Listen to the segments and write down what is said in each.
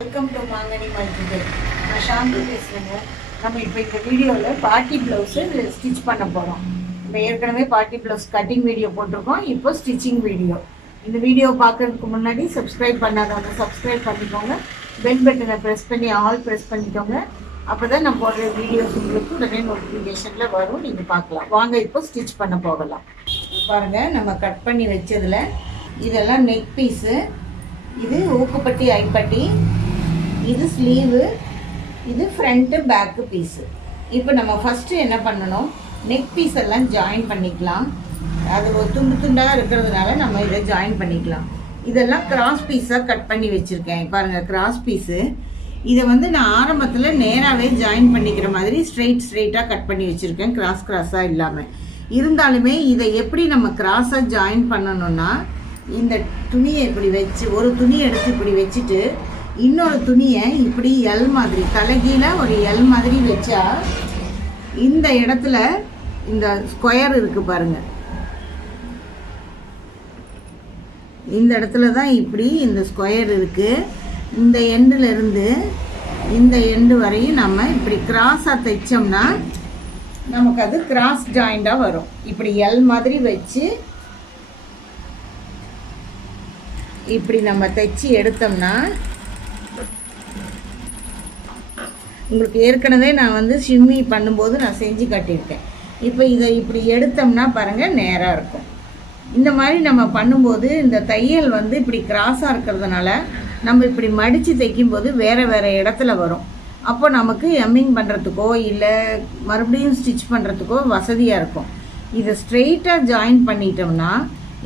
Welcome to மாங்கனி multiple. நான் shampoo பேசுகிறேங்க. நம்ம இப்போ இந்த வீடியோவில் பார்ட்டி ப்ளவுஸு ஸ்டிச் பண்ண போகிறோம். நம்ம ஏற்கனவே பார்ட்டி ப்ளவுஸ் கட்டிங் வீடியோ போட்டிருக்கோம், இப்போ ஸ்டிச்சிங் வீடியோ. இந்த வீடியோ பார்க்கறதுக்கு முன்னாடி சப்ஸ்கிரைப் பண்ணாதவங்க சப்ஸ்கிரைப் பண்ணிக்கோங்க. பெல் பட்டனை ப்ரெஸ் பண்ணி ஆல் ப்ரெஸ் பண்ணிக்கோங்க. அப்போ தான் நான் போடுற வீடியோஸ் உங்களுக்கு உடனே நோட்டிஃபிகேஷனில் வரும், நீங்கள் பார்க்கலாம். வாங்க இப்போ ஸ்டிச் பண்ண போகலாம். பாருங்கள், நம்ம கட் பண்ணி வச்சதில் இதெல்லாம் நெக் பீஸு, இது ஊக்குப்பட்டி ஐப்பட்டி, இது ஸ்லீவு, இது ஃப்ரண்ட்டு பேக்கு பீஸு. இப்போ நம்ம ஃபஸ்ட்டு என்ன பண்ணணும், நெக் பீஸ் எல்லாம் ஜாயின் பண்ணிக்கலாம். அது ஒரு துண்டு துண்டாக இருக்கிறதுனால நம்ம இதை ஜாயின் பண்ணிக்கலாம். இதெல்லாம் கிராஸ் பீஸாக கட் பண்ணி வச்சுருக்கேன். பாருங்கள், கிராஸ் பீஸு. இதை வந்து நான் ஆரம்பத்தில் நேராகவே ஜாயின் பண்ணிக்கிற மாதிரி ஸ்ட்ரெயிட்டாக கட் பண்ணி வச்சுருக்கேன், கிராஸாக இல்லாமல். இருந்தாலுமே இதை எப்படி நம்ம கிராஸாக ஜாயின் பண்ணணும்னா, இந்த துணியை இப்படி வச்சு ஒரு துணியை எடுத்து இப்படி வச்சுட்டு இன்னொரு துணியை இப்படி எல் மாதிரி தலைகீழ ஒரு எல் மாதிரி வச்சா இந்த இடத்துல இந்த ஸ்கொயர் இருக்கு பாருங்க, இந்த இடத்துல தான் இப்படி இந்த ஸ்கொயர் இருக்கு. இந்த எண்டில் இருந்து இந்த எண்டு வரையும் நம்ம இப்படி கிராஸாக தைச்சோம்னா நமக்கு அது கிராஸ் ஜாயிண்டாக வரும். இப்படி எல் மாதிரி வச்சு இப்படி நம்ம தைச்சி எடுத்தோம்னா, உங்களுக்கு ஏற்கனவே நான் வந்து ஷிம்மி பண்ணும்போது நான் செஞ்சு காட்டியிருக்கேன். இப்போ இதை இப்படி எடுத்தோம்னா பாருங்கள், நேராக இருக்கும். இந்த மாதிரி நம்ம பண்ணும்போது இந்த தையல் வந்து இப்படி கிராஸாக இருக்கிறதுனால நம்ம இப்படி மடித்து தைக்கும்போது வேறு வேறு இடத்துல வரும். அப்போ நமக்கு எம்மிங் பண்ணுறதுக்கோ இல்லை மறுபடியும் ஸ்டிச் பண்ணுறதுக்கோ வசதியாக இருக்கும். இதை ஸ்ட்ரெயிட்டாக ஜாயின் பண்ணிட்டோம்னா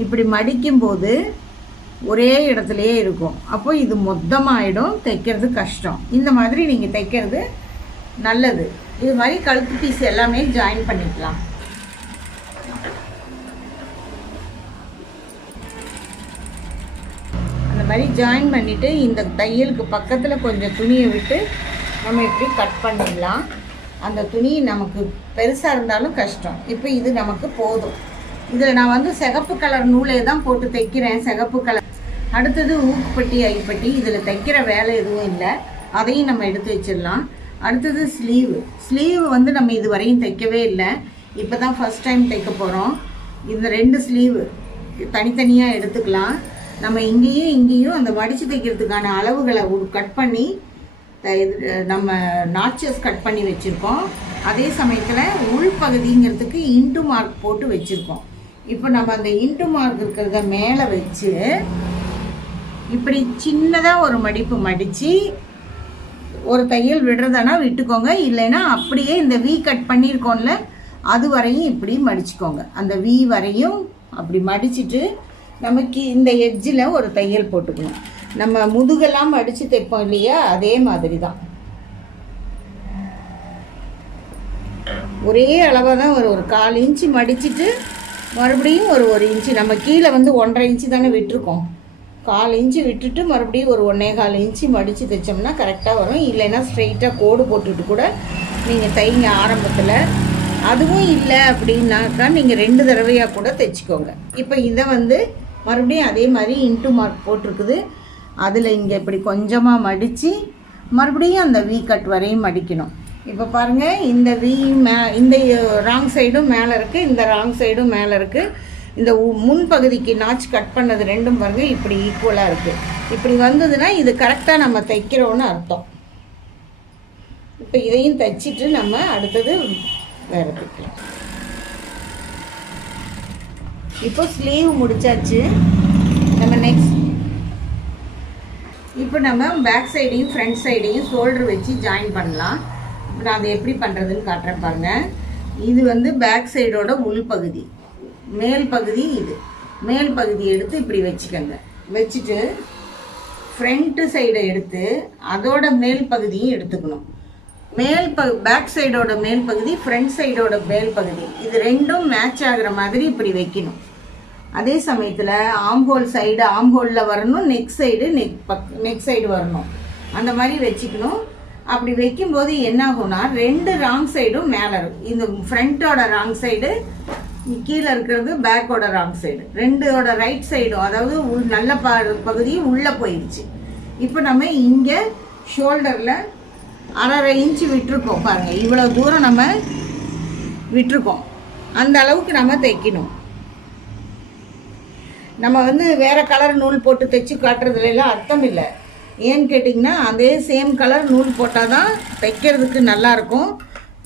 இப்படி மடிக்கும்போது ஒரே இடத்துலையே இருக்கும். அப்போ இது மொத்தமாகிடும், தைக்கிறது கஷ்டம். இந்த மாதிரி நீங்கள் தைக்கிறது நல்லது. இது மாதிரி கழுத்து பீஸ் எல்லாமே ஜாயின் பண்ணிக்கலாம். அந்த மாதிரி ஜாயின் பண்ணிவிட்டு இந்த தையலுக்கு பக்கத்தில் கொஞ்சம் துணியை விட்டு நம்ம இப்படி கட் பண்ணிடலாம். அந்த துணி நமக்கு பெருசாக இருந்தாலும் கஷ்டம். இப்போ இது நமக்கு போதும். இதில் நான் வந்து சிகப்பு கலர் நூலே தான் போட்டு தைக்கிறேன், சிகப்பு கலர். அடுத்தது ஊக்குப்பட்டி ஐப்பட்டி, இதில் தைக்கிற வேலை எதுவும் இல்லை, அதையும் நம்ம எடுத்து வச்சிடலாம். அடுத்தது ஸ்லீவ் வந்து நம்ம இது வரையும் தைக்கவே இல்லை, இப்போ தான் ஃபஸ்ட் டைம் தைக்க போகிறோம். இந்த 2 ஸ்லீவு தனித்தனியாக எடுத்துக்கலாம். நம்ம இங்கேயும் அந்த மடித்து தைக்கிறதுக்கான அளவுகளை கட் பண்ணி நம்ம நாச்சஸ் கட் பண்ணி வச்சுருக்கோம். அதே சமயத்தில் உள்பகுதிங்கிறதுக்கு இன்ட்டு மார்க் போட்டு வச்சுருக்கோம். இப்போ நம்ம அந்த இன்ட்டு மார்க் இருக்கிறத மேலே வச்சு இப்படி சின்னதாக ஒரு மடிப்பு மடித்து ஒரு தையல் விடுறதுனா விட்டுக்கோங்க, இல்லைன்னா அப்படியே இந்த வி கட் பண்ணியிருக்கோம்ல அது வரையும் இப்படி மடிச்சுக்கோங்க. அந்த வி வரையும் அப்படி மடிச்சுட்டு நமக்கு இந்த எட்ஜில் ஒரு தையல் போட்டுக்கணும். நம்ம முதுகெல்லாம் மடித்து தைப்போம் இல்லையா, அதே மாதிரி தான் ஒரே அளவாக தான் ஒரு 1/4 இன்ச்சு மடிச்சுட்டு மறுபடியும் ஒரு இன்ச்சு, நம்ம கீழே வந்து 1.5 இன்ச்சு தானே விட்டுருக்கோம், 1/4 இன்ச்சு விட்டுட்டு மறுபடியும் ஒரு 1.25 இன்ச்சு மடித்து தைச்சோம்னா கரெக்டாக வரும். இல்லைன்னா ஸ்ட்ரெயிட்டாக கோடு போட்டுட்டு கூட நீங்கள் தைங்க ஆரம்பத்தில். அதுவும் இல்லை அப்படின்னாக்கா நீங்கள் 2 தடவையாக கூட தைச்சிக்கோங்க. இப்போ இதை வந்து மறுபடியும் அதே மாதிரி இன்ட்டு மார்க் போட்டிருக்குது, அதில் இங்கே இப்படி கொஞ்சமாக மடித்து மறுபடியும் அந்த வி கட் வரையும் மடிக்கணும். இப்போ பாருங்கள், இந்த வி இந்த ராங் சைடும் மேலே இருக்குது, இந்த ராங் சைடும் மேலே இருக்குது. இந்த முன்பகுதிக்கு நாச் கட் பண்ணது ரெண்டும் பாருங்கள் இப்படி ஈக்குவலாக இருக்குது. இப்படி வந்ததுன்னா இது கரெக்டாக நம்ம தைக்கிறோன்னு அர்த்தம். இப்போ இதையும் தைச்சிட்டு நம்ம அடுத்தது வேறு தைக்கலாம். இப்போ ஸ்லீவ் முடிச்சாச்சு. நம்ம நெக்ஸ்ட் இப்போ நம்ம பேக் சைடையும் ஃப்ரண்ட் சைடையும் ஷோல்டர் வச்சு ஜாயின் பண்ணலாம். இப்போ நான் அதை எப்படி பண்ணுறதுன்னு காட்டுறேன் பாருங்கள். இது வந்து பேக் சைடோட உள்பகுதி, மேல் பகுதி. இது மேல் பகுதி எடுத்து இப்படி வச்சுக்கோங்க. வச்சுட்டு ஃப்ரண்ட்டு சைடை எடுத்து அதோட மேல் பகுதியும் எடுத்துக்கணும். பேக் சைடோட மேல் பகுதி, ஃப்ரண்ட் சைடோட மேல் பகுதி, இது ரெண்டும் மேட்ச் ஆகிற மாதிரி இப்படி வைக்கணும். அதே சமயத்தில் ஆம்ஹோலில் வரணும், நெக் சைடு வரணும், அந்த மாதிரி வச்சுக்கணும். அப்படி வைக்கும்போது என்ன ஆகும்னா 2 ராங் சைடும் மேலே இருக்கும். இந்த ஃப்ரண்ட்டோட ராங் சைடு கீழே இருக்கிறது, பேக்கோட ராங் சைடு, 2ஓட ரைட் சைடும், அதாவது நல்ல பகுதி உள்ளே போயிடுச்சு. இப்போ நம்ம இங்கே ஷோல்டரில் 1/2 இன்ச்சு விட்டுருக்கோம் பாருங்கள், இவ்வளோ தூரம் நம்ம விட்டுருக்கோம். அந்த அளவுக்கு நம்ம தைக்கணும். நம்ம வந்து வேறு கலர் நூல் போட்டு தைச்சி காட்டுறதுலாம் அர்த்தம் இல்லை. ஏன்னு கேட்டிங்கன்னா அதே சேம் கலர் நூல் போட்டால் தான் தைக்கிறதுக்கு நல்லாயிருக்கும்.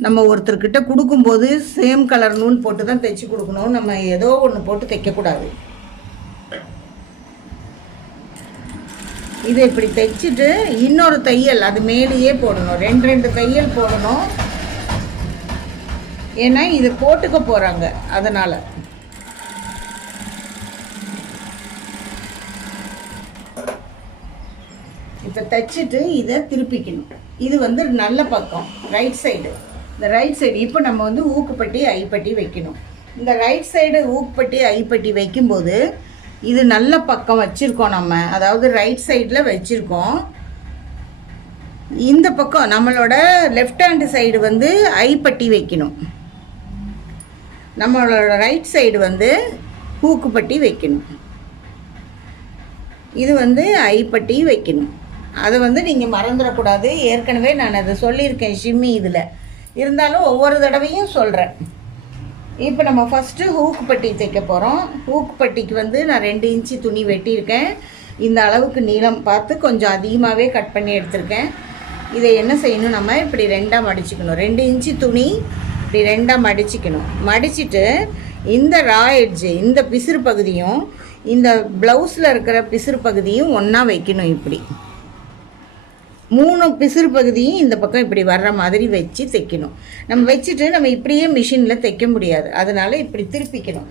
நம்ம ஒருத்தர்கிட்ட கொடுக்கும்போது சேம் கலர் நூல் போட்டு தான் தைச்சி கொடுக்கணும். நம்ம ஏதோ ஒன்று போட்டு தைக்கக்கூடாது. இதை இப்படி தைச்சிட்டு இன்னொரு தையல் அது மேலேயே போடணும். 2 தையல் போடணும். ஏன்னா இது போட்டுக்க போகிறாங்க, அதனால். இப்போ தைச்சிட்டு இதை திருப்பிக்கணும். இது வந்து நல்ல பக்கம், ரைட் சைடு. இந்த ரைட் சைடு இப்போ நம்ம வந்து ஊக்குப்பட்டி ஐப்பட்டி வைக்கணும். இந்த ரைட் சைடு ஊக்குப்பட்டி ஐப்பட்டி வைக்கும்போது இது நல்ல பக்கம் வச்சுருக்கோம் நம்ம, அதாவது ரைட் சைடில் வச்சுருக்கோம். இந்த பக்கம் நம்மளோட லெஃப்ட் ஹேண்டு சைடு வந்து ஐப்பட்டி வைக்கணும். நம்மளோட ரைட் சைடு வந்து ஊக்குப்பட்டி வைக்கணும். இது வந்து ஐப்பட்டி வைக்கணும். அதை வந்து நீங்கள் மறந்துடக்கூடாது. ஏற்கனவே நான் அதை சொல்லியிருக்கேன் ஷிம்மி இதில், இருந்தாலும் ஒவ்வொரு தடவையும் சொல்கிறேன். இப்போ நம்ம ஃபஸ்ட்டு ஹூக்குப்பட்டி தைக்க போகிறோம். ஹூக்குப்பட்டிக்கு வந்து நான் 2 இன்ச்சு துணி வெட்டியிருக்கேன். இந்த அளவுக்கு நீளம் பார்த்து கொஞ்சம் அதிகமாகவே கட் பண்ணி எடுத்திருக்கேன். இதை என்ன செய்யணும், நம்ம இப்படி 2ஆக மடிச்சுக்கணும். 2 இன்ச்சு துணி இப்படி 2ஆக மடிச்சுக்கணும். மடிச்சுட்டு இந்த ரா எட்ஜு, இந்த பிசுறு பகுதியும் இந்த ப்ளவுஸில் இருக்கிற பிசுறு பகுதியும் ஒன்றா வைக்கணும். இப்படி 3 பிசுறு பகுதியும் இந்த பக்கம் இப்படி வர்ற மாதிரி வச்சு தைக்கணும். நம்ம வச்சுட்டு நம்ம இப்படியே மிஷினில் தைக்க முடியாது, அதனால் இப்படி திருப்பிக்கணும்.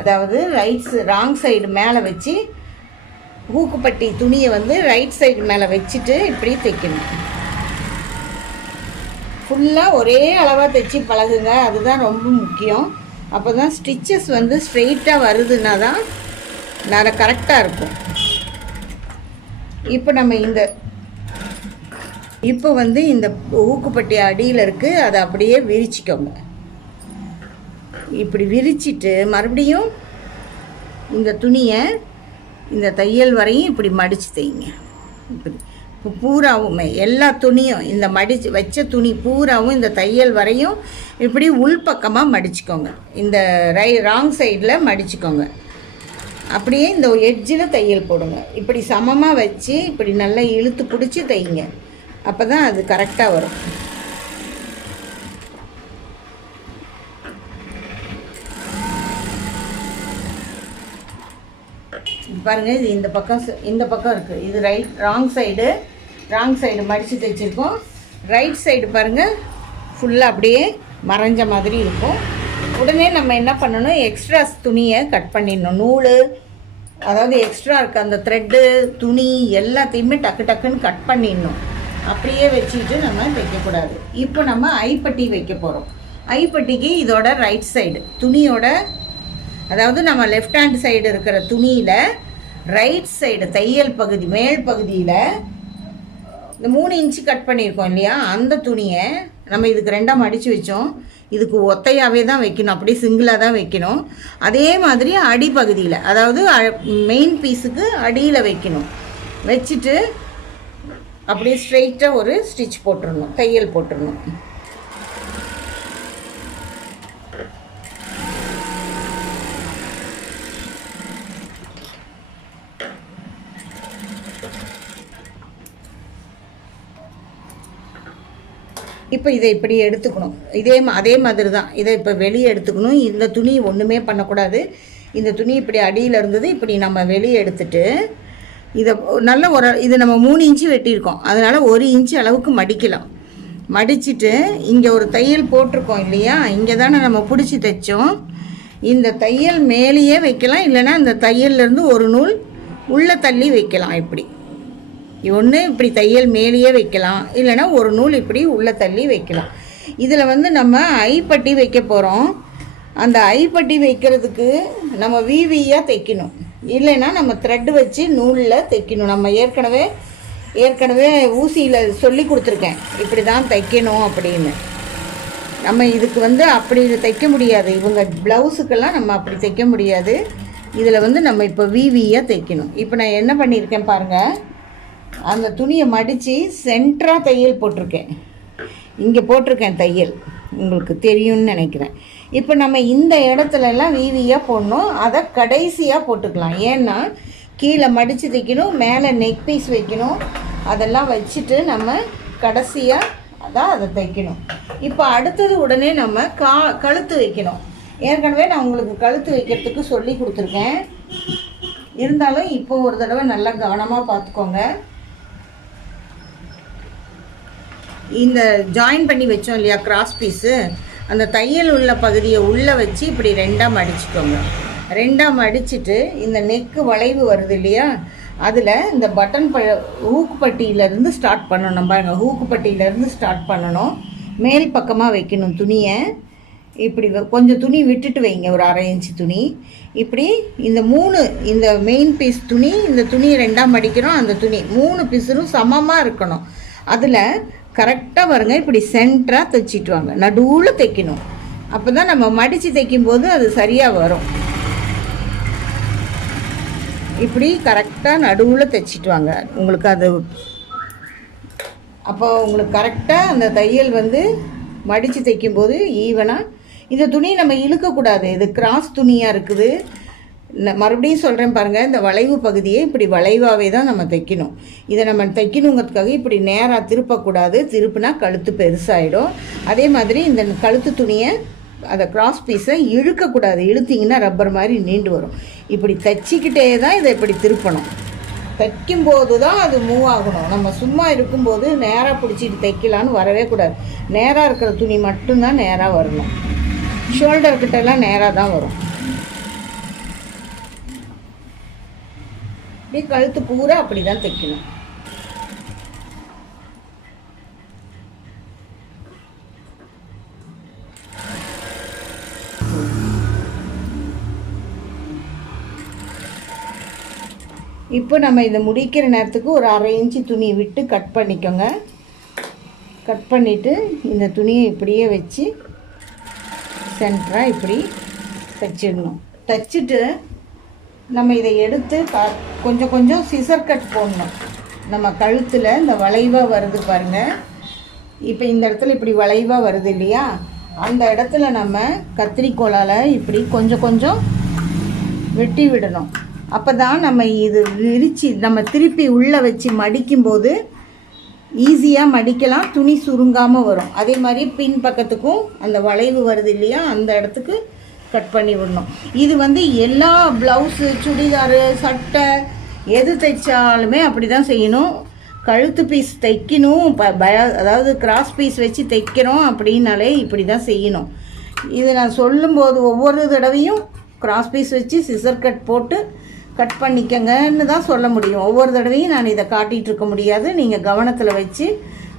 அதாவது ராங் சைடு மேலே வச்சு ஊக்குப்பட்டி துணியை வந்து ரைட் சைடு மேலே வச்சுட்டு இப்படி தைக்கணும். ஃபுல்லாக ஒரே அளவாக தைச்சி பழகுங்க, அதுதான் ரொம்ப முக்கியம். அப்போ தான் ஸ்டிச்சஸ் வந்து ஸ்ட்ரெயிட்டாக வருதுன்னா தான் நான் கரெக்டாக இருக்கும். இப்போ நம்ம இப்போ வந்து இந்த ஊக்குப்பட்டி அடியில் இருக்குது, அதை அப்படியே விரிச்சிக்கோங்க. இப்படி விரிச்சிட்டு மறுபடியும் இந்த துணியை இந்த தையல் வரையும் இப்படி மடித்து தைங்க. இப்படி இப்போ பூராவுமே எல்லா துணியும் இந்த மடித்து வச்ச துணி பூராவும் இந்த தையல் வரையும் இப்படி உள்பக்கமாக மடிச்சுக்கோங்க. இந்த ராங் சைடில் மடிச்சுக்கோங்க. அப்படியே இந்த எட்ஜில் தையல் போடுங்க. இப்படி சமமாக வச்சு இப்படி நல்லா இழுத்து பிடிச்சி தைங்க. அப்போ தான் அது கரெக்டாக வரும். பாருங்கள், இது இந்த பக்கம் இருக்குது. இது ராங் சைடு மடித்து தைச்சிருக்கோம். ரைட் சைடு பாருங்கள் ஃபுல்லாக அப்படியே மறைஞ்ச மாதிரி இருக்கும். உடனே நம்ம என்ன பண்ணணும், எக்ஸ்ட்ராஸ் துணியை கட் பண்ணிடணும். நூல், அதாவது எக்ஸ்ட்ரா இருக்க அந்த த்ரெட்டு துணி எல்லாத்தையுமே டக்குன்னு கட் பண்ணிடணும். அப்படியே வச்சுட்டு நம்ம தைக்கக்கூடாது. இப்போ நம்ம ஐப்பட்டி வைக்க போகிறோம். ஐப்பட்டிக்கு இதோட ரைட் சைடு துணியோட, அதாவது நம்ம லெஃப்ட் ஹேண்ட் சைடு இருக்கிற துணியில் ரைட் சைடு தையல் பகுதி மேல் பகுதியில் இந்த 3 இன்ச்சு கட் பண்ணியிருக்கோம் இல்லையா, அந்த துணியை நம்ம இதுக்கு 2ஆக மடித்து வச்சோம். இதுக்கு ஒத்தையாகவே தான் வைக்கணும், அப்படியே சிங்கிளாக தான் வைக்கணும். அதே மாதிரி அடிப்பகுதியில், அதாவது மெயின் பீஸுக்கு அடியில் வைக்கணும். வச்சுட்டு அப்படியே ஸ்ட்ரெயிட்டாக ஒரு ஸ்டிச் போட்டுடணும், தையல் போட்டுடணும். இப்போ இதை இப்படி எடுத்துக்கணும். அதே மாதிரி தான் இதை இப்போ வெளியே எடுத்துக்கணும். இந்த துணி ஒன்றுமே பண்ணக்கூடாது. இந்த துணி இப்படி அடியில் இருந்தது, இப்படி நம்ம வெளியே எடுத்துட்டு இதை நல்ல இது நம்ம 3 இன்ச்சு வெட்டியிருக்கோம், அதனால் 1 இன்ச்சு அளவுக்கு மடிக்கலாம். மடிச்சுட்டு இங்கே ஒரு தையல் போட்டிருக்கோம் இல்லையா, இங்கே தானே நம்ம பிடிச்சி தைச்சோம். இந்த தையல் மேலேயே வைக்கலாம், இல்லைன்னா இந்த தையல்லேருந்து ஒரு நூல் உள்ளே தள்ளி வைக்கலாம். இப்படி ஒன்று இப்படி தையல் மேலேயே வைக்கலாம், இல்லைன்னா ஒரு நூல் இப்படி உள்ளே தள்ளி வைக்கலாம். இதில் வந்து நம்ம ஐப்பட்டி வைக்க போகிறோம். அந்த ஐப்பட்டி வைக்கிறதுக்கு நம்ம விவியாக தைக்கணும், இல்லைன்னா நம்ம த்ரெட்டு வச்சு நூலில் தைக்கணும். நம்ம ஏற்கனவே ஊசியில் சொல்லி கொடுத்துருக்கேன், இப்படி தான் தைக்கணும் அப்படின்னு. நம்ம இதுக்கு வந்து அப்படி தைக்க முடியாது, இவங்க ப்ளவுஸுக்கெல்லாம் நம்ம அப்படி தைக்க முடியாது. இதில் வந்து நம்ம இப்போ விவியாக தைக்கணும். இப்போ நான் என்ன பண்ணியிருக்கேன் பாருங்கள், அந்த துணியை மடித்து சென்டராக தையல் போட்டிருக்கேன். இங்கே போட்டிருக்கேன் தையல், உங்களுக்கு தெரியும்னு நினைக்கிறேன். இப்போ நம்ம இந்த இடத்துலலாம் விவியாக போடணும், அதை கடைசியாக போட்டுக்கலாம். ஏன்னா கீழே மடித்து தைக்கணும், மேலே நெக் பீஸ் வைக்கணும், அதெல்லாம் வச்சுட்டு நம்ம கடைசியாக அதான் அதை தைக்கணும். இப்போ அடுத்தது உடனே நம்ம கழுத்து வைக்கணும். ஏற்கனவே நான் உங்களுக்கு கழுத்து வைக்கிறதுக்கு சொல்லி கொடுத்துருக்கேன், இருந்தாலும் இப்போ ஒரு தடவை நல்லா கவனமாக பார்த்துக்கோங்க. இந்த ஜாயின் பண்ணி வச்சோம் இல்லையா கிராஸ் பீஸு, அந்த தையல் உள்ள பகுதியை உள்ளே வச்சு இப்படி ரெண்டாக மடிச்சுக்கோங்க. ரெண்டாக மடிச்சுட்டு இந்த நெக்கு வளைவு வருது இல்லையா, அதில் இந்த பட்டன் ஹூக்கு பட்டியிலேருந்து ஸ்டார்ட் பண்ணணும். பாருங்கள், ஹூக்கு பட்டியிலேருந்து ஸ்டார்ட் பண்ணணும். மேல் பக்கமாக வைக்கணும் துணியை. இப்படி கொஞ்சம் துணி விட்டுட்டு வைங்க, ஒரு 1/2 இன்ச்சு துணி. இப்படி இந்த மெயின் பீஸ் துணி, இந்த துணியை ரெண்டாக மடிக்கிறோம். அந்த துணி 3 பீஸரும் சமமாக இருக்கணும். அதில் கரெக்டாக வருங்க, இப்படி சென்டராக தைச்சிட்டு வாங்க. நடுவில் தைக்கணும். அப்போ தான் நம்ம மடித்து தைக்கும்போது அது சரியாக வரும். இப்படி கரெக்டாக நடுவில் தைச்சிட்டு வாங்க. உங்களுக்கு அது அப்போ உங்களுக்கு கரெக்டாக அந்த தையல் வந்து மடித்து தைக்கும்போது ஈவனாக. இந்த துணி நம்ம இழுக்கக்கூடாது, இது கிராஸ் துணியாக இருக்குது. மறுபடியும் சொல்கிறேன் பாருங்கள், இந்த வளைவு பகுதியை இப்படி வளைவாகவே தான் நம்ம தைக்கணும். இதை நம்ம தைக்கணுங்கிறதுக்காக இப்படி நேராக திருப்பக்கூடாது, திருப்பினா கழுத்து பெருசாகிடும். அதே மாதிரி இந்த கழுத்து துணியை, அதை கிராஸ் பீஸை இழுக்கக்கூடாது, இழுத்திங்கன்னா ரப்பர் மாதிரி நீண்டு வரும். இப்படி தைச்சிக்கிட்டே தான் இதை இப்படி திருப்பணும். தைக்கும்போது தான் அது மூவ் ஆகணும். நம்ம சும்மா இருக்கும்போது நேராக பிடிச்சிட்டு தைக்கலான்னு வரவே கூடாது. நேராக இருக்கிற துணி மட்டும்தான் நேராக வரணும். ஷோல்டர்கிட்டலாம் நேராக தான் வரும். இப்படி கழுத்து பூரா அப்படி தான் தைக்கணும். இப்போ நம்ம இதை முடிக்கிற நேரத்துக்கு ஒரு 1/2 இன்ச்சு துணி விட்டு கட் பண்ணிக்கோங்க. கட் பண்ணிவிட்டு இந்த துணியை இப்படியே வச்சு சென்டராக இப்படி தைச்சிடணும். தைச்சிட்டு நம்ம இதை எடுத்து கொஞ்சம் கொஞ்சம் சிசர் கட் போடணும். நம்ம கழுத்தில் இந்த வளைவாக வருது பாருங்கள், இப்போ இந்த இடத்துல இப்படி வளைவாக வருது இல்லையா, அந்த இடத்துல நம்ம கத்திரிக்கோலால் இப்படி கொஞ்சம் கொஞ்சம் வெட்டி விடணும். அப்போ தான் நம்ம இது விரித்து நம்ம திருப்பி உள்ளே வச்சு மடிக்கும்போது ஈஸியாக மடிக்கலாம், துணி சுருங்காமல் வரும். அதே மாதிரி பின் பக்கத்துக்கும் அந்த வளைவு வருது இல்லையா, அந்த இடத்துக்கு கட் பண்ணி விடணும். இது வந்து எல்லா ப்ளவுஸு, சுடிதாரு, சட்டை எது தைச்சாலுமே அப்படி தான் செய்யணும். கழுத்து பீஸ் தைக்கணும், அதாவது கிராஸ் பீஸ் வச்சு தைக்கிறோம் அப்படின்னாலே இப்படி தான் செய்யணும். இது நான் சொல்லும்போது ஒவ்வொரு தடவையும் கிராஸ் பீஸ் வச்சு சிசர் கட் போட்டு கட் பண்ணிக்கங்கன்னு தான் சொல்ல முடியும். ஒவ்வொரு தடவையும் நான் இதை காட்டிகிட்டு இருக்க முடியாது. நீங்கள் கவனத்தில் வச்சு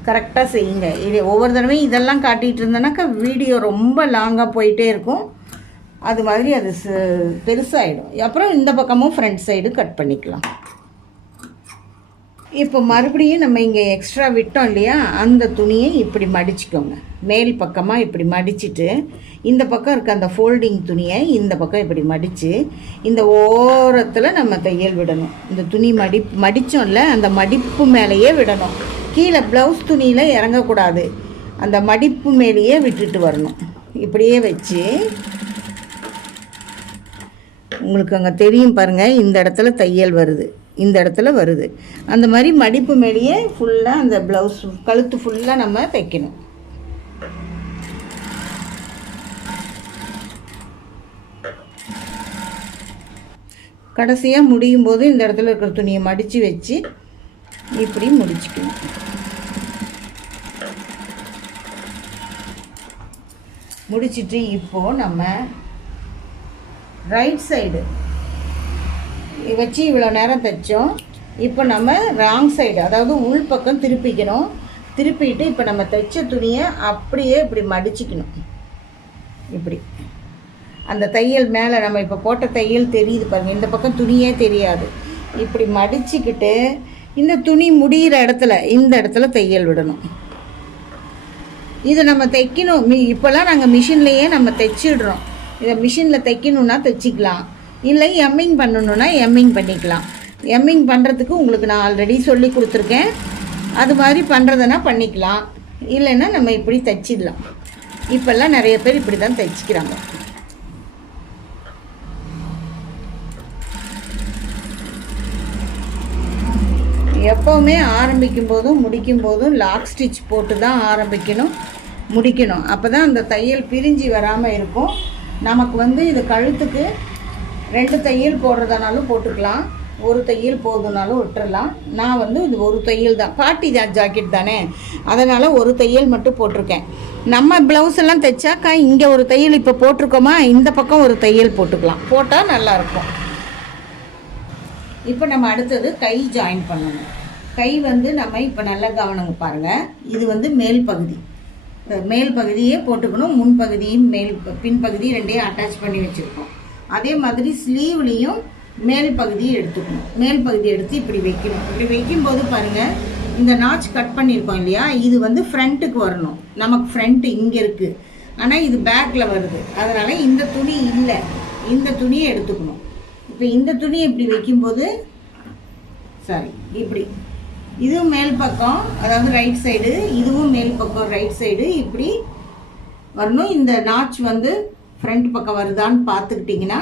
கரெக்டாக செய்யுங்க. இது ஒவ்வொரு தடவையும் இதெல்லாம் காட்டிகிட்டு இருந்தேனாக்கா வீடியோ ரொம்ப லாங்காக போயிட்டே இருக்கும். அது மாதிரி அது பெருசாகிடும். அப்புறம் இந்த பக்கமும் ஃப்ரண்ட் சைடு கட் பண்ணிக்கலாம். இப்போ மறுபடியும் நம்ம இங்கே எக்ஸ்ட்ரா விட்டோம் இல்லையா, அந்த துணியை இப்படி மடிச்சுக்கோங்க. மேல் பக்கமாக இப்படி மடிச்சுட்டு இந்த பக்கம் இருக்க அந்த ஃபோல்டிங் துணியை இந்த பக்கம் இப்படி மடித்து இந்த ஓரத்தில் நம்ம தையல் விடணும். இந்த துணி மடித்தோம்ல, அந்த மடிப்பு மேலேயே விடணும். கீழே ப்ளவுஸ் துணியில் இறங்கக்கூடாது, அந்த மடிப்பு மேலேயே விட்டுட்டு வரணும். இப்படியே வச்சு உங்களுக்கு அங்கே தெரியும் பாருங்கள், இந்த இடத்துல தையல் வருது, இந்த இடத்துல வருது. அந்த மாதிரி மடிப்பு மேலேயே ஃபுல்லாக அந்த ப்ளவுஸ் கழுத்து ஃபுல்லாக நம்ம தைக்கணும். கடைசியாக முடியும் போது இந்த இடத்துல இருக்கிற துணியை மடித்து வச்சு இப்படி முடிச்சுக்கணும். முடிச்சுட்டு இப்போது நம்ம ரைட் சைடு வச்சு இவ்வளோ நேரம் தைச்சோம். இப்போ நம்ம ராங் சைடு, அதாவது உள் பக்கம் திருப்பிக்கணும். திருப்பிட்டு இப்போ நம்ம தைச்ச துணியை அப்படியே இப்படி மடிச்சுக்கணும். இப்படி அந்த தையல் மேலே நம்ம இப்போ போட்ட தையல் தெரியுது பாருங்கள், இந்த பக்கம் துணியே தெரியாது. இப்படி மடிச்சுக்கிட்டு இந்த துணி முடிகிற இடத்துல இந்த இடத்துல தையல் விடணும். இது நம்ம தைக்கணும். இப்போல்லாம் நாங்கள் மிஷின்லேயே நம்ம தைச்சிடுறோம். இதை மிஷினில் தைக்கணுன்னா தைச்சிக்கலாம். இல்லை எம்மிங் பண்ணணுன்னா எம்மிங் பண்ணிக்கலாம். எம்மிங் பண்ணுறதுக்கு உங்களுக்கு நான் ஆல்ரெடி சொல்லி கொடுத்துருக்கேன். அது மாதிரி பண்ணுறதுனா பண்ணிக்கலாம். இல்லைன்னா நம்ம இப்படி தைச்சிடலாம். இப்போல்லாம் நிறைய பேர் இப்படி தான் தைச்சிக்கிறாங்க. எப்போவுமே ஆரம்பிக்கும் போதும் முடிக்கும் போதும் லாக் ஸ்டிச் போட்டு தான் முடிக்கணும். அப்போ தான் அந்த தையல் பிரிஞ்சு வராமல் இருக்கும். நமக்கு வந்து இது கழுத்துக்கு 2 தையல் போடுறதுனாலும் போட்டுக்கலாம், ஒரு தையல் போதுனாலும் விட்டுறலாம். நான் வந்து இது ஒரு தையல் தான், பார்ட்டி ஜாக்கெட் தானே, அதனால் ஒரு தையல் மட்டும் போட்டிருக்கேன். நம்ம ப்ளவுஸ் எல்லாம் தைச்சாக்கா இங்கே ஒரு தையல் இப்போ போட்டிருக்கோமா, இந்த பக்கம் ஒரு தையல் போட்டுக்கலாம், போட்டால் நல்லாயிருக்கும். இப்போ நம்ம அடுத்தது கை ஜாயின் பண்ணணும். கை வந்து நம்ம இப்போ நல்லா கவனங்க பாருங்கள். இது வந்து மேல் பகுதி, மேல் பகுதியே போட்டுக்கணும். முன்பகுதியும் பின்பகுதி ரெண்டையும் அட்டாச் பண்ணி வச்சுருக்கோம். அதே மாதிரி ஸ்லீவ்லேயும் மேல் பகுதியை எடுத்துக்கணும். மேல் பகுதி எடுத்து இப்படி வைக்கணும். இப்படி வைக்கும்போது பாருங்கள், இந்த நாச் கட் பண்ணியிருக்கோம் இல்லையா, இது வந்து ஃப்ரண்ட்டுக்கு வரணும். நமக்கு ஃப்ரண்ட்டு இங்கே இருக்குது, ஆனால் இது பேக்கில் வருது. அதனால் இந்த துணி இல்லை, இந்த துணியை எடுத்துக்கணும். இப்போ இந்த துணியை இப்படி வைக்கும்போது இப்படி இதுவும் மேல் பக்கம், அதாவது ரைட் சைடு, இதுவும் மேல் பக்கம் ரைட் சைடு இப்படி வரணும். இந்த நாச் வந்து ஃப்ரண்ட் பக்கம் வருதான்னு பார்த்துக்கிட்டிங்கன்னா,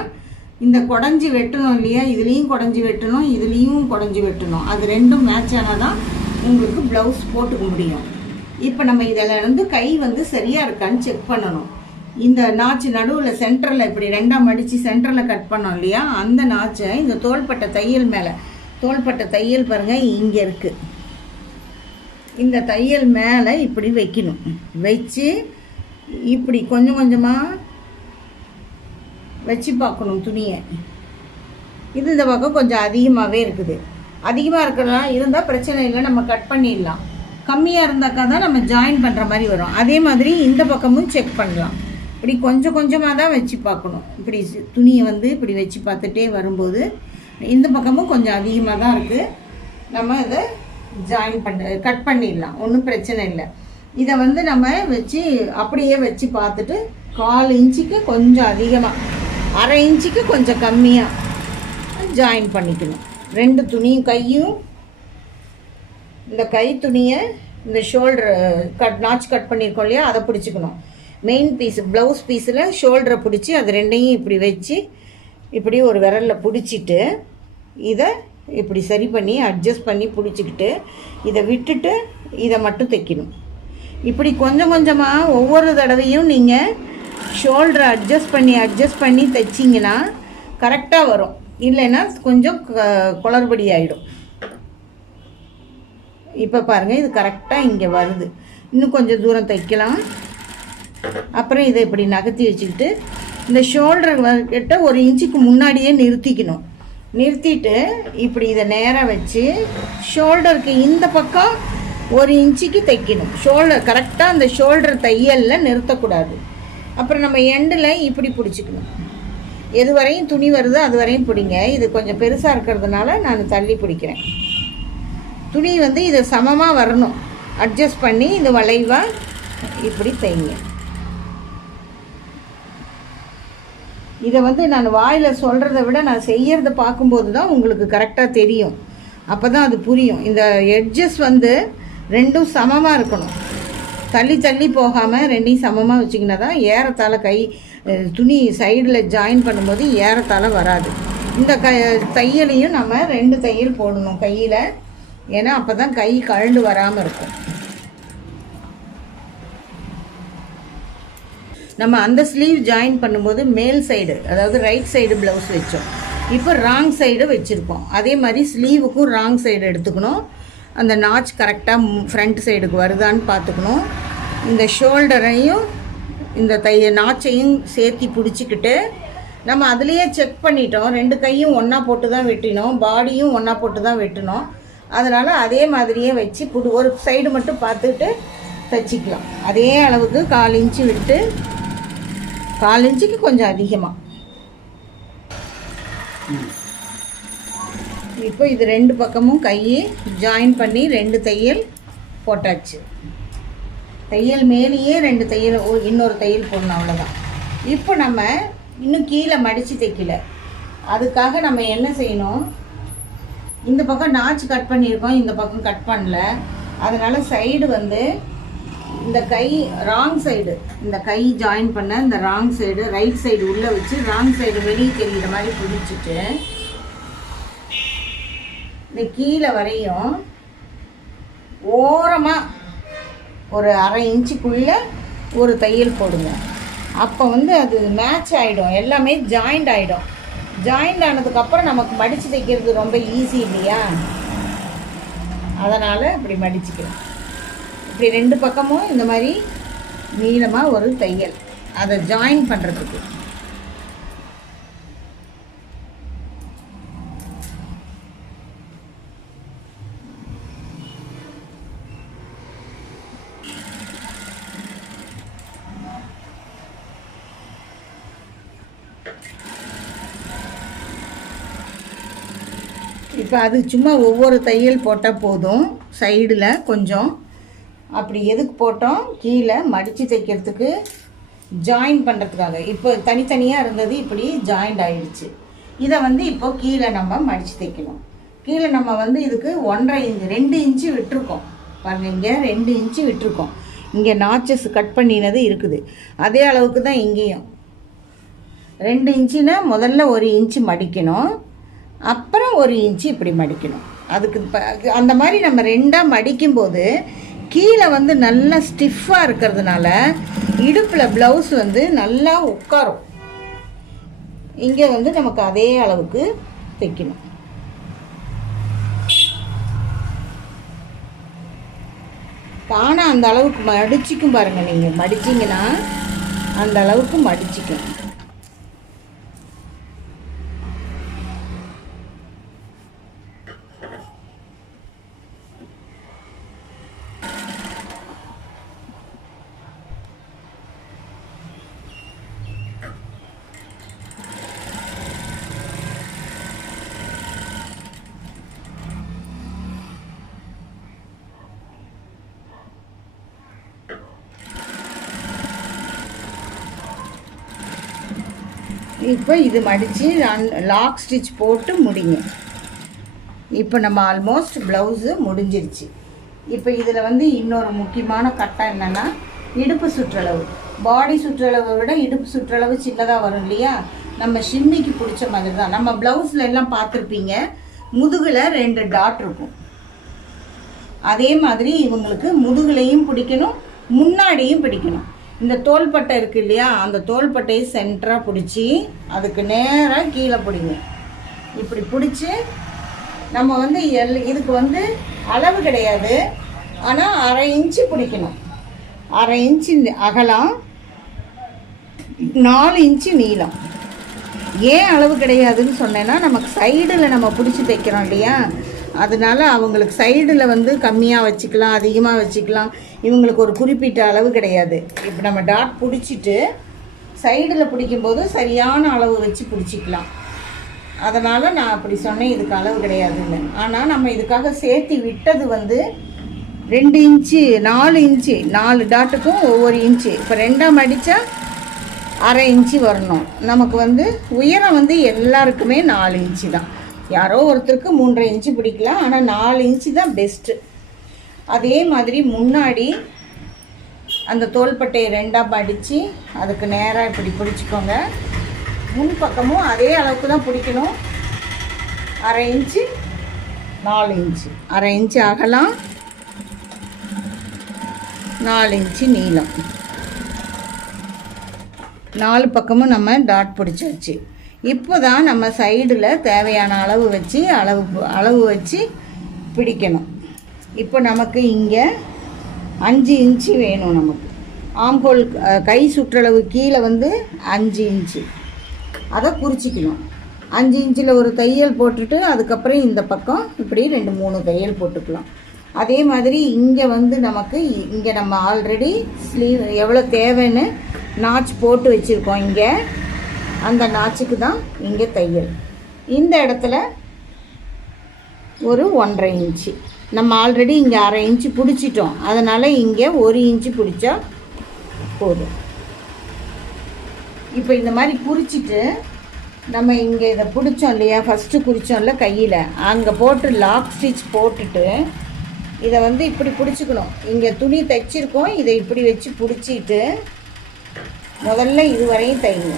இந்த குடஞ்சி வெட்டணும் இல்லையா, இதுலேயும் குடஞ்சி வெட்டணும், இதுலேயும் குடஞ்சி வெட்டணும். அது ரெண்டும் மேட்ச் ஆனால் தான் உங்களுக்கு ப்ளவுஸ் போட்டுக்க முடியும். இப்போ நம்ம இதில் வந்து கை வந்து சரியாக இருக்கான்னு செக் பண்ணணும். இந்த நாச்சு நடுவில் சென்டரில் இப்படி 2ஆக மடித்து சென்டரில் கட் பண்ணோம் இல்லையா, அந்த நாச்சை இந்த தோள்பட்டை தையல் மேலே, தோள்பட்டை தையல் பாருங்கள் இங்கே இருக்குது, இந்த தையல் மேலே இப்படி வைக்கணும். வச்சு இப்படி கொஞ்சம் கொஞ்சமாக வச்சு பார்க்கணும் துணியை. இது இந்த பக்கம் கொஞ்சம் அதிகமாகவே இருக்குது. அதிகமாக இருக்கிறதா இருந்தால் பிரச்சனை இல்லை, நம்ம கட் பண்ணிடலாம். கம்மியாக இருந்தாக்கா தான் நம்ம ஜாயின் பண்ணுற மாதிரி வரும். அதே மாதிரி இந்த பக்கமும் செக் பண்ணலாம். இப்படி கொஞ்சம் கொஞ்சமாக தான் வச்சு பார்க்கணும். இப்படி துணியை வந்து இப்படி வச்சு பார்த்துட்டே வரும்போது இந்த பக்கமும் கொஞ்சம் அதிகமாக தான் இருக்குது, நம்ம இதை கட் பண்ணிடலாம், ஒன்றும் பிரச்சனை இல்லை. இதை வந்து நம்ம வச்சு அப்படியே வச்சு பார்த்துட்டு 1/4 இன்ச்சுக்கு கொஞ்சம் அதிகமாக, 1/2 இன்ச்சுக்கு கொஞ்சம் கம்மியாக ஜாயின் பண்ணிக்கணும். 2 துணியும் கையும், இந்த கை துணியை இந்த ஷோல்டர் நாச் கட் பண்ணியிருக்கோம் இல்லையா, அதை பிடிச்சிக்கணும். மெயின் பீஸ் ப்ளவுஸ் பீஸில் ஷோல்டரை பிடிச்சி அது ரெண்டையும் இப்படி வச்சு இப்படி ஒரு விரலில் பிடிச்சிட்டு இதை இப்படி சரி பண்ணி அட்ஜஸ்ட் பண்ணி பிடிச்சிக்கிட்டு இதை விட்டுட்டு இதை மட்டும் தைக்கணும். இப்படி கொஞ்சம் கொஞ்சமாக ஒவ்வொரு தடவையும் நீங்கள் ஷோல்டரை அட்ஜஸ்ட் பண்ணி தைச்சிங்கன்னா கரெக்டாக வரும். இல்லைன்னா கொஞ்சம் குளறுபடி ஆகிடும். இப்போ பாருங்கள், இது கரெக்டாக இங்கே வருது. இன்னும் கொஞ்சம் தூரம் தைக்கலாம். அப்புறம் இதை இப்படி நகர்த்தி வச்சுக்கிட்டு இந்த ஷோல்டர் கிட்ட 1 இன்ச்சுக்கு முன்னாடியே நிறுத்திக்கணும். நிறுத்திட்டு இப்படி இதை நேராக வச்சு ஷோல்டருக்கு இந்த பக்கம் 1 இன்ச்சுக்கு தைக்கணும். ஷோல்டர் கரெக்டாக அந்த ஷோல்டர் தையலில் நிறுத்தக்கூடாது. அப்புறம் நம்ம எண்டில் இப்படி பிடிச்சிக்கணும். எது வரையும் துணி வருதோ அது வரையும் பிடிங்க. இது கொஞ்சம் பெருசாக இருக்கிறதுனால நான் தள்ளி பிடிக்கிறேன். துணி வந்து இதை சமமாக வரணும். அட்ஜஸ்ட் பண்ணி இது வளைவாக இப்படி தைங்க. இதை வந்து நான் வாயில் சொல்கிறத விட நான் செய்கிறத பார்க்கும்போது தான் உங்களுக்கு கரெக்டாக தெரியும். அப்போ தான் அது புரியும். இந்த எட்ஜஸ் வந்து 2ம் சமமாக இருக்கணும். தள்ளி தள்ளி போகாமல் 2ஐயும் சமமாக வச்சிங்கன்னா தான் ஏறத்தாழ துணி சைடில் ஜாயின் பண்ணும்போது ஏறத்தாழ வராது. இந்த தையலையும் நம்ம 2 தையல் போடணும் கையில். ஏன்னா அப்போ தான் கை கழண்டு வராமல் இருக்கும். நம்ம அந்த ஸ்லீவ் ஜாயின் பண்ணும்போது மேல் சைடு, அதாவது ரைட் சைடு ப்ளவுஸ் வச்சோம். இப்போ ராங் சைடு வச்சுருக்கோம். அதே மாதிரி ஸ்லீவுக்கும் ராங் சைடு எடுத்துக்கணும். அந்த நாச் கரெக்டாக ஃப்ரண்ட் சைடுக்கு வருதான்னு பார்த்துக்கணும். இந்த ஷோல்டரையும் இந்த நாச்சையும் சேர்த்தி பிடிச்சிக்கிட்டு நம்ம அதுலேயே செக் பண்ணிட்டோம். 2 கையும் ஒன்றா போட்டு தான் வெட்டினோம், பாடியும் ஒன்றா போட்டு தான் வெட்டினோம். அதனால் அதே மாதிரியே வச்சு ஒரு சைடு மட்டும் பார்த்துட்டு தைச்சிக்கலாம். அதே அளவுக்கு 1/4 இன்ச்சு விட்டு 1/4 இன்ச்சுக்கு கொஞ்சம் அதிகமாக. இப்போ இது 2 பக்கமும் கையை ஜாயின் பண்ணி 2 தையல் போட்டாச்சு. தையல் மேலேயே 2 தையல், இன்னொரு தையல் போடணும், அவ்வளோதான். இப்போ நம்ம இன்னும் கீழே மடித்து தைக்கல. அதுக்காக நம்ம என்ன செய்யணும், இந்த பக்கம் நாச்சு கட் பண்ணியிருக்கோம், இந்த பக்கம் கட் பண்ணல. அதனால் சைடு வந்து இந்த கை ராங் சைடு, இந்த கை ஜாயின் பண்ண இந்த ராங் சைடு ரைட் சைடு உள்ளே வச்சு ராங் சைடு வெளியே தெரிகிற மாதிரி பிடிச்சிட்டு இந்த கீழே வரையும் ஓரமாக ஒரு அரை இன்ச்சுக்குள்ளே ஒரு தையல் போடுங்க. அப்போ வந்து அது மேட்ச் ஆகிடும், எல்லாமே ஜாயிண்ட் ஆகிடும். ஜாயிண்ட் ஆனதுக்கப்புறம் நமக்கு மடித்து தைக்கிறது ரொம்ப ஈஸி இல்லையா, அதனால் இப்படி மடிச்சுக்கிறேன். இப்படி 2 பக்கமும் இந்த மாதிரி நீளமாக ஒரு தையல், அதை ஜாயின் பண்ணுறதுக்கு. இப்போ அது சும்மா ஒவ்வொரு தையல் போட்டால் போதும், சைடில் கொஞ்சம். அப்படி எதுக்கு போட்டோம், கீழே மடித்து தைக்கிறதுக்கு, ஜாயின் பண்ணுறதுக்காக. இப்போ தனித்தனியாக இருந்தது, இப்படி ஜாயிண்ட் ஆகிடுச்சு. இதை வந்து இப்போ கீழே நம்ம மடித்து தைக்கணும். கீழே நம்ம வந்து இதுக்கு 1.5 இன்ச்சு 2 இன்ச்சு விட்டுருக்கோம் பாருங்கள், இங்கே 2 இன்ச்சு விட்டுருக்கோம். இங்கே நாச்சஸ் கட் பண்ணினது இருக்குது, அதே அளவுக்கு தான் இங்கேயும் 2 இன்ச்சுன்னா முதல்ல 1 இன்ச்சு மடிக்கணும், அப்புறம் 1 இன்ச்சு இப்படி மடிக்கணும். அதுக்கு அந்த மாதிரி நம்ம 2ஆக மடிக்கும்போது கீழே வந்து நல்லா ஸ்டிஃபாக இருக்கிறதுனால இடுப்பில் ப்ளவுஸ் வந்து நல்லா உட்காரும். இங்கே வந்து நமக்கு அதே அளவுக்கு தைக்கணும். தானாக அந்த அளவுக்கு மடிச்சிக்கும் பாருங்கள், நீங்கள் மடிச்சிங்கன்னா அந்த அளவுக்கு மடிச்சிக்கணும். இப்போ இது மடித்து லாக் ஸ்டிச் போட்டு முடிங்க. இப்போ நம்ம ஆல்மோஸ்ட் ப்ளவுஸு முடிஞ்சிருச்சு. இப்போ இதில் வந்து இன்னொரு முக்கியமான கட்டம் என்னென்னா, இடுப்பு சுற்றளவு. பாடி சுற்றளவை விட இடுப்பு சுற்றளவு சின்னதாக வரும் இல்லையா, நம்ம ஷிம்மிக்கு பிடிச்ச மாதிரி தான். நம்ம ப்ளவுஸில் எல்லாம் பார்த்துருப்பீங்க, முதுகில் 2 டாட் இருக்கும். அதே மாதிரி இவங்களுக்கு முதுகுலையும் பிடிக்கணும், முன்னாடியும் பிடிக்கணும். இந்த தோள்பட்டை இருக்குது இல்லையா, அந்த தோள்பட்டையை சென்டராக பிடிச்சி அதுக்கு நேராக கீழே பிடிங்க. இப்படி பிடிச்சி நம்ம வந்து இதுக்கு வந்து அளவு கிடையாது, ஆனால் 1/2 இன்ச்சு பிடிக்கணும். 1/2 இன்ச்சு அகலம், 4 இன்ச்சு நீளம். ஏன் அளவு கிடையாதுன்னு சொன்னேன்னா, நமக்கு சைடில் நம்ம பிடிச்சி தைக்கிறோம் இல்லையா, அதனால் அவங்களுக்கு சைடில் வந்து கம்மியாக வச்சுக்கலாம், அதிகமாக வச்சுக்கலாம். இவங்களுக்கு ஒரு குறிப்பிட்ட அளவு கிடையாது. இப்போ நம்ம டாட் பிடிச்சிட்டு சைடில் பிடிக்கும்போது சரியான அளவு வச்சு பிடிச்சிக்கலாம். அதனால் நான் அப்படி சொன்னேன், இதுக்கு அளவு கிடையாதுன்னு. ஆனால் நம்ம இதுக்காக சேர்த்து விட்டது வந்து 2 இன்ச்சு 4 இன்ச்சு, 4 டாட்டுக்கும் ஒவ்வொரு இன்ச்சு. இப்போ 2ஆக மடித்தா 1/2 இன்ச்சு வரணும். நமக்கு வந்து உயரம் வந்து எல்லாருக்குமே 4 இன்ச்சு தான். யாரோ ஒருத்தருக்கு 3.5 இன்ச்சு பிடிக்கலாம், ஆனால் 4 இன்ச்சு தான் பெஸ்ட்டு. அதே மாதிரி முன்னாடி அந்த தோள்பட்டையை 2ஆக மடித்து அதுக்கு நேராக இப்படி பிடிச்சிக்கோங்க. முன் பக்கமும் அதே அளவுக்கு தான் பிடிக்கணும். 1/2 இன்ச்சு 4 இன்ச்சு, 1/2 இன்ச்சு அகலம், 4 இன்ச்சு நீளம். 4 பக்கமும் நம்ம டாட் பிடிச்சாச்சு. இப்போ தான் நம்ம சைடில் தேவையான அளவு வச்சு அளவு வச்சு பிடிக்கணும். இப்போ நமக்கு இங்கே 5 இன்ச்சு வேணும். நமக்கு ஆம்ஹோல் கை சுற்றளவு கீழே வந்து 5 இன்ச்சு, அதை குறிச்சிக்கணும். 5 இன்ச்சில் ஒரு தையல் போட்டுட்டு அதுக்கப்புறம் இந்த பக்கம் இப்படி 2-3 தையல் போட்டுக்கலாம். அதே மாதிரி இங்கே வந்து நமக்கு இங்கே நம்ம ஆல்ரெடி ஸ்லீவ் எவ்வளோ தேவைன்னு நாச் போட்டு வச்சுருக்கோம். இங்கே அந்த நாச்சுக்கு தான் இங்கே தையல். இந்த இடத்துல ஒரு 1.5 இன்ச்சு நம்ம ஆல்ரெடி இங்கே 1/2 இன்ச்சு பிடிச்சிட்டோம், அதனால் இங்கே 1 இன்ச்சு பிடிச்சா போதும். இப்போ இந்த மாதிரி குறிச்சிட்டு நம்ம இங்கே இதை பிடிச்சோம் இல்லையா, ஃபஸ்ட்டு குறித்தோம்ல கையில், அங்கே போட்டு லாக் ஸ்டிச் போட்டுட்டு இதை வந்து இப்படி பிடிச்சிக்கணும். இங்கே துணி தைச்சிருக்கோம், இதை இப்படி வச்சு பிடிச்சிட்டு முதல்ல இதுவரையும் தைங்க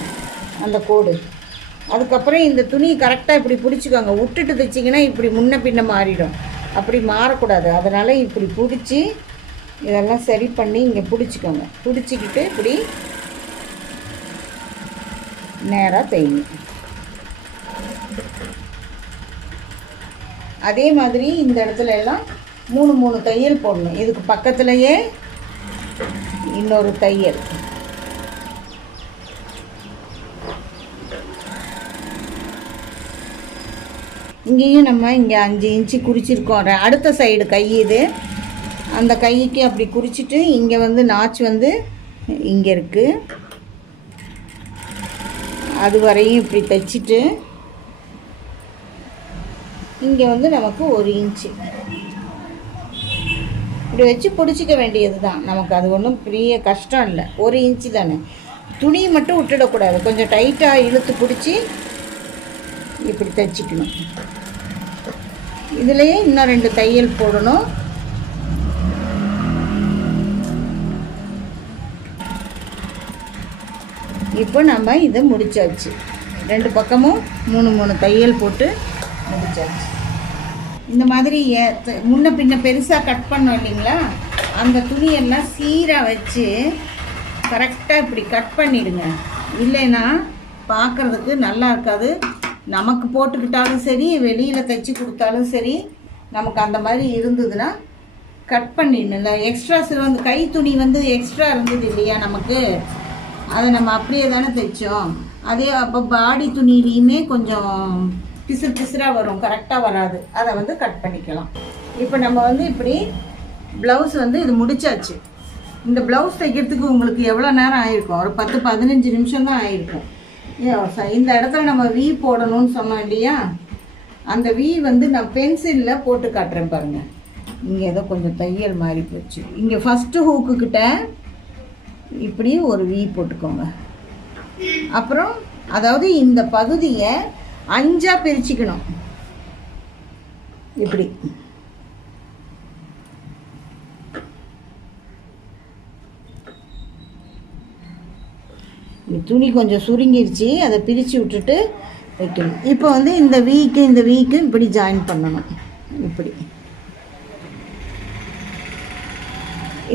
அந்த கோடு. அதுக்கப்புறம் இந்த துணி கரெக்டாக இப்படி பிடிச்சிக்கோங்க. விட்டுட்டு தைச்சிங்கன்னா இப்படி முன்ன பின்ன மாறிடும், அப்படி மாறக்கூடாது. அதனால் இப்படி பிடிச்சி இதெல்லாம் சரி பண்ணி இங்கே பிடிச்சிக்கோங்க. பிடிச்சிக்கிட்டு இப்படி நேராக தைங்க. அதே மாதிரி இந்த இடத்துல எல்லாம் 3 தையல் போடணும். இதுக்கு பக்கத்துலேயே இன்னொரு தையல். இங்கேயும் நம்ம இங்கே 5 இன்ச்சு குறிச்சிருக்கோம். அடுத்த சைடு கை இது, அந்த கைக்கு அப்படி குறிச்சிட்டு இங்கே வந்து நாச் வந்து இங்கே இருக்குது, அது வரையும் இப்படி தைச்சிட்டு இங்கே வந்து நமக்கு 1 இன்ச்சு இப்படி வச்சு பிடிச்சிக்க வேண்டியது தான். நமக்கு அது ஒன்றும் பெரிய கஷ்டம் இல்லை. 1 இன்ச்சு தானே. துணியை மட்டும் விட்டுடக்கூடாது, கொஞ்சம் டைட்டாக இழுத்து பிடிச்சி இப்படி தைச்சிக்கணும். இதுலேயே இன்னும் 2 தையல் போடணும். இப்போ நம்ம இதை முடிச்சாச்சு. 2 பக்கமும் 3 தையல் போட்டு முடிச்சாச்சு. இந்த மாதிரி முன்ன பின்ன பெருசாக கட் பண்ணோம் இல்லைங்களா, அந்த துணியெல்லாம் சீராக வச்சு கரெக்டாக இப்படி கட் பண்ணிவிடுங்க. இல்லைன்னா பார்க்குறதுக்கு நல்லா இருக்காது. நமக்கு போட்டுக்கிட்டாலும் சரி, வெளியில் தைச்சி கொடுத்தாலும் சரி, நமக்கு அந்த மாதிரி இருந்ததுன்னா கட் பண்ணிடணும். இல்லை எக்ஸ்ட்ராஸ் வந்து கை துணி வந்து எக்ஸ்ட்ரா இருந்தது இல்லையா நமக்கு, அதை நம்ம அப்படியே தானே தைச்சோம். அதே அப்போ பாடி துணியிலையுமே கொஞ்சம் பிசுறாக வரும், கரெக்டாக வராது. அதை வந்து கட் பண்ணிக்கலாம். இப்போ நம்ம வந்து இப்படி ப்ளவுஸ் வந்து இது முடிச்சாச்சு. இந்த ப்ளவுஸ் தைக்கிறதுக்கு உங்களுக்கு எவ்வளோ நேரம் ஆகிருக்கும்? ஒரு 10-15 நிமிஷம் தான் ஆகிருக்கும். இந்த இடத்துல நம்ம வி போடணும்னு சொன்னோம் இல்லையா, அந்த வி வந்து நான் பென்சிலில் போட்டு காட்டுறேன் பாருங்கள். இங்கே ஏதோ கொஞ்சம் தையல் மாறி போச்சு. இங்கே ஃபஸ்ட்டு ஹூக்குக்கிட்ட இப்படி ஒரு வி போட்டுக்கோங்க. அப்புறம் அதாவது இந்த பகுதியை 5ஆக பிரிச்சுக்கணும். இப்படி துணி கொஞ்சம் சுருங்கிருச்சு, அதை பிரித்து விட்டுட்டு வைக்கணும். இப்போ வந்து இந்த வீக்கு இப்படி ஜாயின் பண்ணணும். இப்படி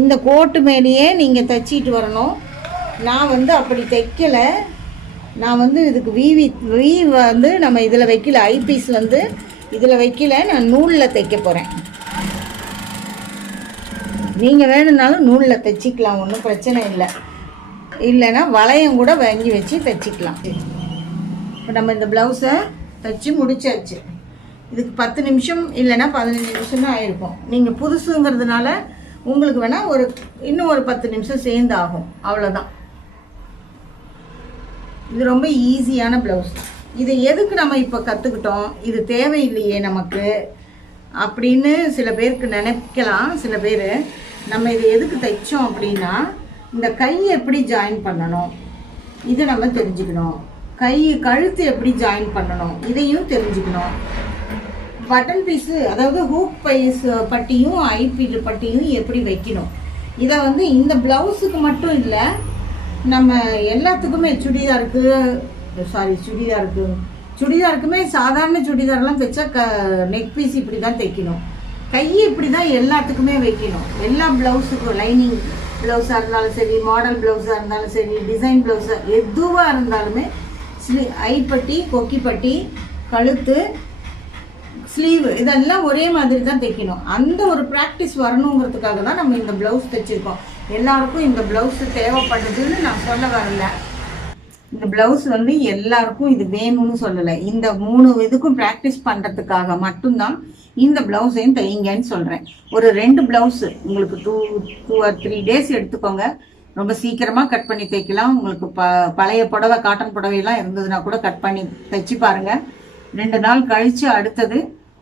இந்த கோட்டு மேலேயே நீங்கள் தைச்சிட்டு வரணும். நான் வந்து அப்படி தைக்கலை. நான் வந்து இதுக்கு வி வந்து நம்ம இதில் வைக்கல, ஐபீஸ் வந்து இதில் வைக்கல, நான் நூலில் தைக்க போகிறேன். நீங்கள் வேணும்னாலும் நூலில் தைச்சிக்கலாம், ஒன்றும் பிரச்சனை இல்லை. இல்லைன்னா வளையம் கூட வாங்கி வச்சு தைச்சிக்கலாம். இப்போ நம்ம இந்த ப்ளவுஸை தைச்சி முடிச்சாச்சு. இதுக்கு 10 நிமிஷம் இல்லைன்னா 15 நிமிஷம் தான் ஆகிருக்கும். நீங்கள் புதுசுங்கிறதுனால உங்களுக்கு வேணால் இன்னும் ஒரு 10 நிமிஷம் சேர்ந்து ஆகும், அவ்வளோதான். இது ரொம்ப ஈஸியான ப்ளவுஸ். இதை எதுக்கு நம்ம இப்போ கற்றுக்கிட்டோம், இது தேவையில்லையே நமக்கு அப்படின்னு சில பேருக்கு நினைக்கலாம். சில பேர் நம்ம இதை எதுக்கு தைச்சோம் அப்படின்னா, இந்த கை எப்படி ஜாயின் பண்ணணும் இதை நம்ம தெரிஞ்சுக்கணும். கழுத்து எப்படி ஜாயின் பண்ணணும் இதையும் தெரிஞ்சுக்கணும். பட்டன் பீஸு, அதாவது ஹூக் பைஸ் பட்டியும் ஐபீட் பட்டியும் எப்படி வைக்கணும், இதை வந்து இந்த ப்ளவுஸுக்கு மட்டும் இல்லை, நம்ம எல்லாத்துக்குமே சுடிதாருக்குமே சாதாரண சுடிதாரெலாம் தைச்சா நெக் பீஸ் இப்படி தான் தைக்கணும். கை இப்படி தான் எல்லாத்துக்குமே வைக்கணும். எல்லா ப்ளவுஸுக்கும் லைனிங் ப்ளவுஸாக இருந்தாலும் சரி, மாடல் ப்ளவுஸாக இருந்தாலும் சரி, டிசைன் ப்ளவுஸாக எதுவாக இருந்தாலுமே ஐப்பட்டி, கொக்கிப்பட்டி, கழுத்து, ஸ்லீவு இதெல்லாம் ஒரே மாதிரி தான் தைக்கணும். அந்த ஒரு ப்ராக்டிஸ் வரணுங்கிறதுக்காக தான் நம்ம இந்த ப்ளவுஸ் தைச்சிருக்கோம். எல்லாருக்கும் இந்த ப்ளவுஸு தேவைப்படுதுன்னு நான் சொல்ல வரல. இந்த ப்ளவுஸ் வந்து எல்லாருக்கும் இது வேணும்னு சொல்லலை. இந்த 3 இதுக்கும் ப்ராக்டிஸ் பண்ணுறதுக்காக மட்டும்தான் இந்த ப்ளவுஸையும் தைங்கன்னு சொல்கிறேன். ஒரு 2 ப்ளவுஸு உங்களுக்கு 2 or 3 டேஸ் எடுத்துக்கோங்க. ரொம்ப சீக்கிரமாக கட் பண்ணி தைக்கலாம். உங்களுக்கு பழைய புடவை, காட்டன் புடவையெல்லாம் இருந்ததுன்னா கூட கட் பண்ணி தைச்சி பாருங்கள். 2 நாள் கழித்து அடுத்தது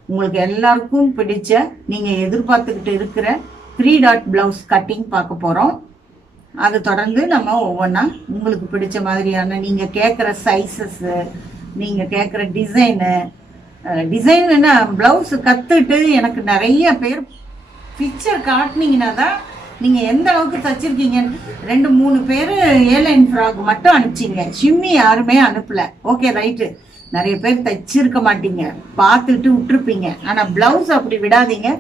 உங்களுக்கு எல்லாருக்கும் பிடிச்ச, நீங்கள் எதிர்பார்த்துக்கிட்டு இருக்கிற 3 டாட் ப்ளவுஸ் கட்டிங் பார்க்க போகிறோம். அது தொடர்ந்து நம்ம ஒவ்வொன்றா உங்களுக்கு பிடிச்ச மாதிரியான நீங்கள் கேட்குற சைஸஸ்ஸு நீங்கள் கேட்குற டிசைனுன்னா ப்ளவுஸ் கற்றுட்டு எனக்கு நிறைய பேர் பிக்சர் காட்டினீங்கன்னா தான் நீங்கள் எந்த அளவுக்கு தைச்சிருக்கீங்கன்னு 2-3 பேர் ஏலைன் ஃப்ராக் மட்டும் அனுப்பிச்சிங்க. ஷிம்மி யாருமே அனுப்பலை. ஓகே ரைட்டு, நிறைய பேர் தைச்சிருக்க மாட்டீங்க, பார்த்துட்டு விட்டுருப்பீங்க. ஆனால் ப்ளவுஸ் அப்படி விடாதீங்க.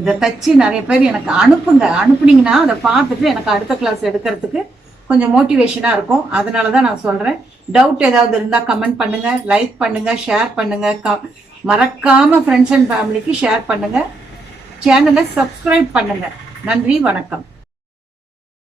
இதை தைச்சி நிறைய பேர் எனக்கு அனுப்புனீங்கன்னா அதை பார்த்துட்டு எனக்கு அடுத்த கிளாஸ் எடுக்கிறதுக்கு கொஞ்சம் மோட்டிவேஷனாக இருக்கும். அதனால தான் நான் சொல்கிறேன். டவுட் ஏதாவது இருந்தால் கமெண்ட் பண்ணுங்கள், லைக் பண்ணுங்கள், ஷேர் பண்ணுங்கள். மறக்காமல் ஃப்ரெண்ட்ஸ் அண்ட் ஃபேமிலிக்கு ஷேர் பண்ணுங்கள். சேனலை சப்ஸ்கிரைப் பண்ணுங்கள். நன்றி, வணக்கம்.